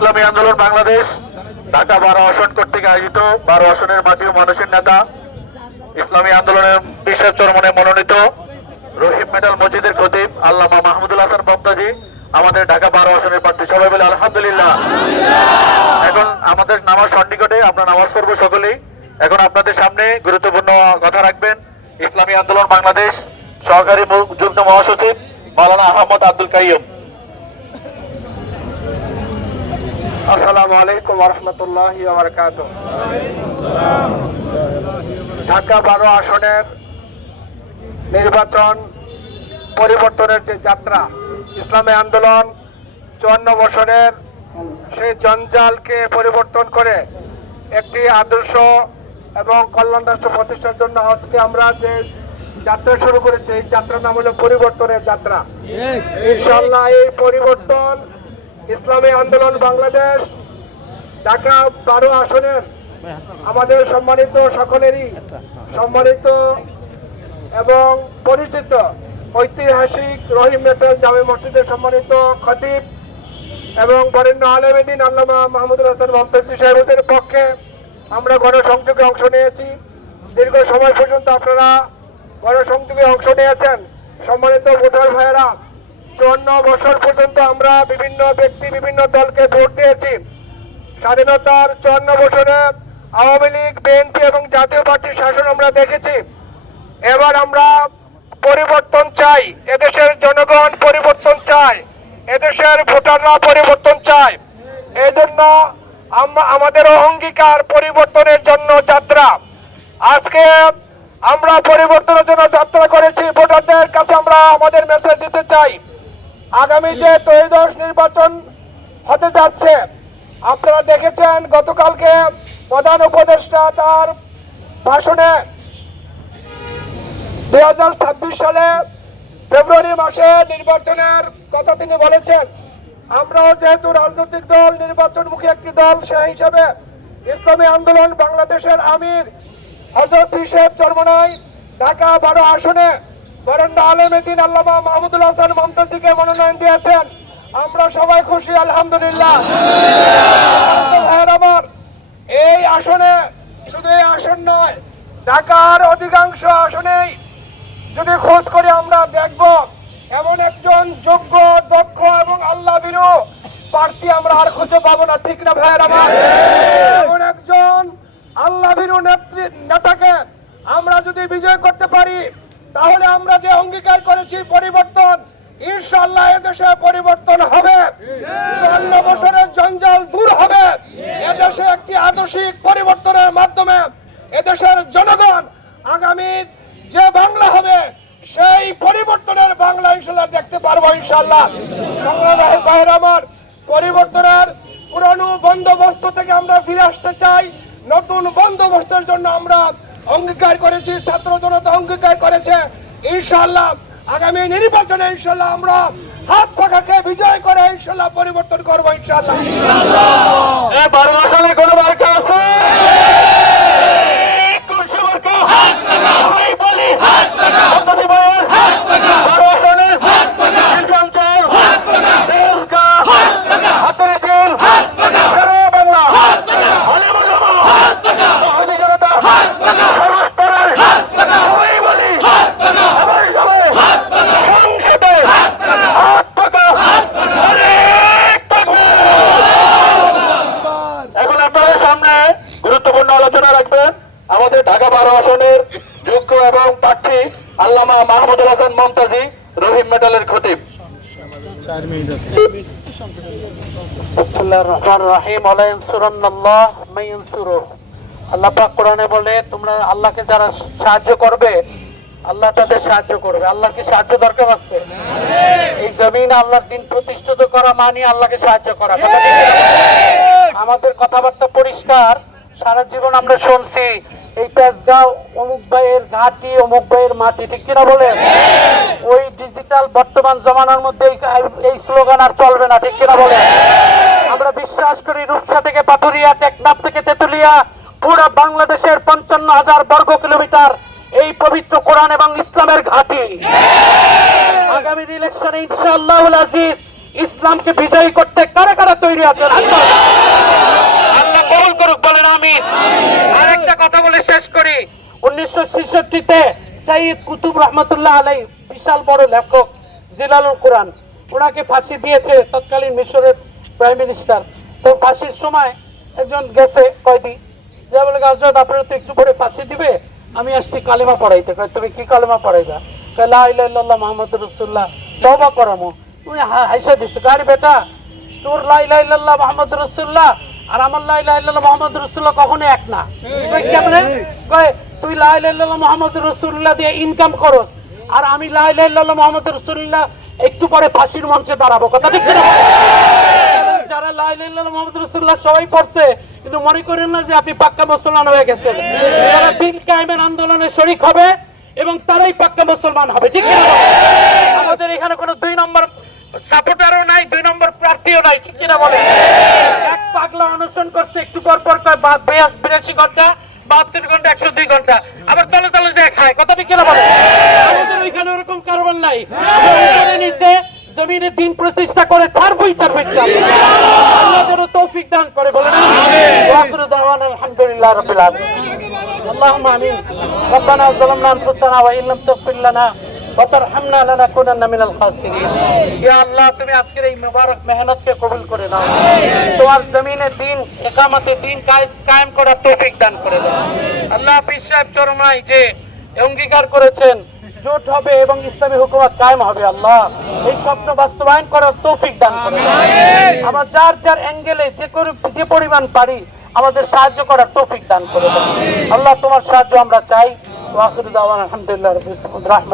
ইসলামী আন্দোলন বাংলাদেশ, ঢাকা বারো আসন কর্তৃক আয়োজিত বারো আসনের মাটি মানুষের নেতা, ইসলামী আন্দোলনের বিশেষ চরমনে মনোনীত রহিম মেডাল মসজিদের খতিব আল্লামা মাহমুদুল হাসান বক্তাজি, আমাদের ঢাকা বারো আসনের প্রার্থী সবাই বলে আলহামদুলিল্লাহ। এখন আমাদের নামাজ সন্নিকটে আমরা নামাজ পড়ব সকলেই। এখন আপনাদের সামনে গুরুত্বপূর্ণ কথা রাখবেন, ইসলামী আন্দোলন বাংলাদেশ সহকারী যুগ্ম মহাসচিব মাওলানা আহমদ আব্দুল কাইয়ুম। আসসালামু আলাইকুম রহমতুল্লাহ বারকাত ঢাকা বারো আসনের নির্বাচন পরিবর্তনের যে যাত্রা ইসলামী আন্দোলন চুয়ান্ন বছরের সেই জঞ্জালকে পরিবর্তন করে একটি আদর্শ এবং কল্যাণ রাষ্ট্র প্রতিষ্ঠার জন্য আজকে আমরা যে যাত্রা শুরু করেছি এই যাত্রার নাম হলো পরিবর্তনের যাত্রা। ইনশাল্লাহ এই পরিবর্তন ইসলামী আন্দোলন বাংলাদেশ, ঢাকা বারো আসনের আমাদের সম্মানিত সকলেরই সম্মানিত এবং পরিচিত ঐতিহাসিক রহিম মেটাল জামে মসজিদের সম্মানিত খতিব এবং বরেণ্য আলমেদিন আল্লামা মাহমুদুল হাসান মমতাজি সাহেবদের পক্ষে আমরা গণসংযোগে অংশ নিয়েছি। দীর্ঘ সময় পর্যন্ত আপনারা গণসংযোগে অংশ নিয়েছেন। সম্মানিত ভোটার ভাইয়েরা চুয়ান্ন বছর পর্যন্ত আমরা বিভিন্ন ব্যক্তি, বিভিন্ন দলকে ভোট দিয়েছি। স্বাধীনতার চুয়ান্ন বছরে আওয়ামী লীগ, বিএনপি এবং জাতীয় পার্টির শাসন আমরা দেখেছি। এবার আমরা পরিবর্তন চাই। এদেশের জনগণ পরিবর্তন চায়। এদেশের ভোটাররা পরিবর্তন চায়। এই জন্য আমাদের অঙ্গীকার পরিবর্তনের জন্য যাত্রা। আজকে আমরা পরিবর্তনের জন্য যাত্রা করেছি। ভোটারদের কাছে আমরা আমাদের মেসেজ দিতে চাই। আগামী যে ত্রয়োদশ নির্বাচন হতে যাচ্ছে, আপনারা দেখেছেন গতকালকে প্রধান উপদেষ্টা তার ভাষণে দুই সালে ফেব্রুয়ারি মাসে নির্বাচনের কথা তিনি বলেছেন। আমরাও যেহেতু রাজনৈতিক দল, নির্বাচনমুখী একটি দল সে হিসেবে ইসলামী আন্দোলন বাংলাদেশের আমির হজরত হিসেব চরমনাই ঢাকা বারো আসনে বরেণ্য আলমেদিন আল্লামা মাহমুদুল হাসান মমতাজিকে মনোনয়ন দিয়েছেন। আমরা সবাই খুশি, আলহামদুলিল্লাহ। এই আসনে শুধু এই আসন নয়, ঢাকার অধিকাংশ আসনেই যদি খোঁজ করে আমরা দেখব, এমন একজন যোগ্য, দক্ষ এবং আল্লাহ বিরু প্রার্থী আমরা আর খুঁজে পাবো না, ঠিক না ভাইয়ের আমার? এমন একজন আল্লাহ বিরু নেত্রী নেতাকে আমরা যদি বিজয় করতে পারি তাহলে আমরা যে অঙ্গীকার করেছি পরিবর্তন ইনশাল্লাহ এদেশে পরিবর্তন হবে। চুয়ান্ন বছরের জঞ্জাল দূর হবে। এদেশে একটি আদর্শিক পরিবর্তনের মাধ্যমে এদেশের জনগণ আগামী যে বাংলা হবে, সেই পরিবর্তনের বাংলা ইনশাল্লাহ দেখতে পারব ইনশাল্লাহ সংগ্রামী ভাইয়ের আমার, পরিবর্তনের পুরনো বন্দোবস্ত থেকে আমরা ফিরে আসতে চাই। নতুন বন্দোবস্তের জন্য আমরা অঙ্গীকার করেছি, ছাত্র জনতা অঙ্গীকার করেছে। ইনশাল্লাহ আগামী নির্বাচনে ইনশাল্লাহ আমরা হাত পাখাকে বিজয় করে ইনশাল্লাহ পরিবর্তন করব ইনশাল্লাহ এই বারো আসনে কোনো মার্কা আছে কোন সে মার্কা? সবাই বলি, আপনাদের ভাইয়ের বারো আসনে শিল্পাঞ্চল, দেশকা, হাতুড়ি জেল, সারা বাংলা, হলে বলব, তৌহিদি জনতা, সর্বস্তরের, সবাই বলি, আবার সবাই, সংসদে, হাত পাকা, অনেক তাকবীর। এখন আপনাদের সামনে গুরুত্বপূর্ণ আলোচনা রাখবেন আমাদের ঢাকা বারো আসনের যোগ্য এবং প্রার্থী আল্লামা মাহমুদুল হাসান মমতাজি রহিম মেডালের খতিব। বিসমিল্লাহির রহমানির রহিম। ওয়ালা ইয়ানসুরান্নাল্লাহ ইয়ানসুরুহ আল্লাহ পাক কোরআনে বলে তোমরা আল্লাহকে যারা সাহায্য করবে আল্লাহ তাদের সাহায্য করবে। আল্লাহর কি সাহায্য দরকার আছে? এই জমিন আল্লাহর দিন প্রতিষ্ঠিত করা মানে আল্লাহকে সাহায্য করা। কথা ঠিক আমাদের কথাবার্তা পরিষ্কার সারা জীবন আমরা শুনছি। এই তেজগাঁও অমুক ভাইয়ের ঘাটি অমুক ভাইয়ের মাটি ঠিক কিনা বলেন? ওই ডিজিটাল বর্তমান জমানার মধ্যে এই- স্লোগান আর চলবে না ঠিক কিনা বলেন? আমরা বিশ্বাস করি রূপসা থেকে পাথুরিয়া টেকনাফ থেকে তেতুলিয়া পুরো বাংলাদেশের পঞ্চান্ন হাজার বর্গ কিলোমিটার এই পবিত্র কোরআন এবং ইসলামের ঘাটি। আগামী ইলেকশনে ইনশাআল্লাহ আজিজ ইসলামকে বিজয়ী করতে কারা কারা তৈরি আছেন। আল্লাহ। কবুল করুক বলেন আমি আর একটা কথা বলে শেষ করি। উনিশশো ছেষট্টিতে সৈয়দ কুতুব রহমতুল্লাহ আলাই বিশাল বড় লেখক জিলালুল কোরআন ওনাকে ফাঁসি দিয়েছে তৎকালীন মিশরের প্রাইম মিনিস্টার। তো ফাঁসির সময় একজন গেছে কয়দি যে বলে হজরত আপনারা তো একটু পরে ফাঁসি দিবে আমি আসছি কালেমা পড়াইতে। কয় তুমি কি কালেমা পড়াইবা? কয় লা ইলাহা ইল্লাল্লাহ মুহাম্মাদুর রাসূলুল্লাহ তওবা করামো। তুমি হাইসা দিছো গাড়ি বেটা তোর লা ইলাহা ইল্লাল্লাহ মুহাম্মাদুর রাসূলুল্লাহ আর আমার লা ইলাহা ইল্লাল্লাহ মুহাম্মাদুর কখনো এক না। কেমনে তুই লা ইলাহা ইল্লাল্লাহ মুহাম্মাদুর দিয়ে ইনকাম করস আর আমি লা ইলাহা ইল্লাল্লাহ মুহাম্মাদুর একটু পরে ফাঁসির মঞ্চে দাঁড়াবো। কথা ঠিক যারা লা ইলাহা ইল্লাল্লাহ মুহাম্মাদুর সবাই পড়ছে কিন্তু মনে করেন না যে আপনি পাক্কা মুসলমান হয়ে গেছেন। যারা দিন কায়েমের আন্দোলনে শরিক হবে এবং তারাই পাক্কা মুসলমান হবে। ঠিক আমাদের এখানে কোনো দুই নম্বর সাপোর্টারও নাই দুই নম্বর প্রার্থীও নাই ঠিক কিনা বলে এক পাগলা অনশন করছে একটু পর পর কয় বা বেয়াস বিরাশি ঘন্টা বাহাত্তর ঘন্টা একশো দুই ঘন্টা আবার তলে তলে যায় খায় কথা ঠিক কিনা বলে আমাদের ওইখানে ওরকম কারবার নাই আমরা উপরে নিচে জমিনে দিন প্রতিষ্ঠা করে ছাড়বই ছাড়বই ছাড়বো আল্লাহ যেন তৌফিক দান করে বলেন ওয়াখিরু দাওয়ানা আলহামদুলিল্লাহ রাব্বিল আলামিন اللهم امين ربنا ظلمنا انفسنا وان لم تغفر لنا وترحمنا لنكونن من الخاسرين ইয়া আল্লাহ তুমি আজকের এই মোবারক মেহনতকে কবুল করে নাও তোমার জমিনে দিন একামতে দিন কায়েম কায়েম করার তৌফিক দান করে দাও আল্লাহ পীর সাহেব চরমাই যে অঙ্গীকার করেছেন জোট হবে এবং ইসলামী হুকুমত কায়েম হবে আল্লাহ এই স্বপ্ন বাস্তবায়ন করার তৌফিক দান করে দাও। আমরা যার যার অ্যাঙ্গেলে যে করে যে পরিমাণ পারি আমাদের সাহায্য করার তৌফিক দান করে দাও আল্লাহ তোমার সাহায্য আমরা চাই ওয়াকির দাওয়ান আলহামদুলিল্লাহ রবিল রাহমান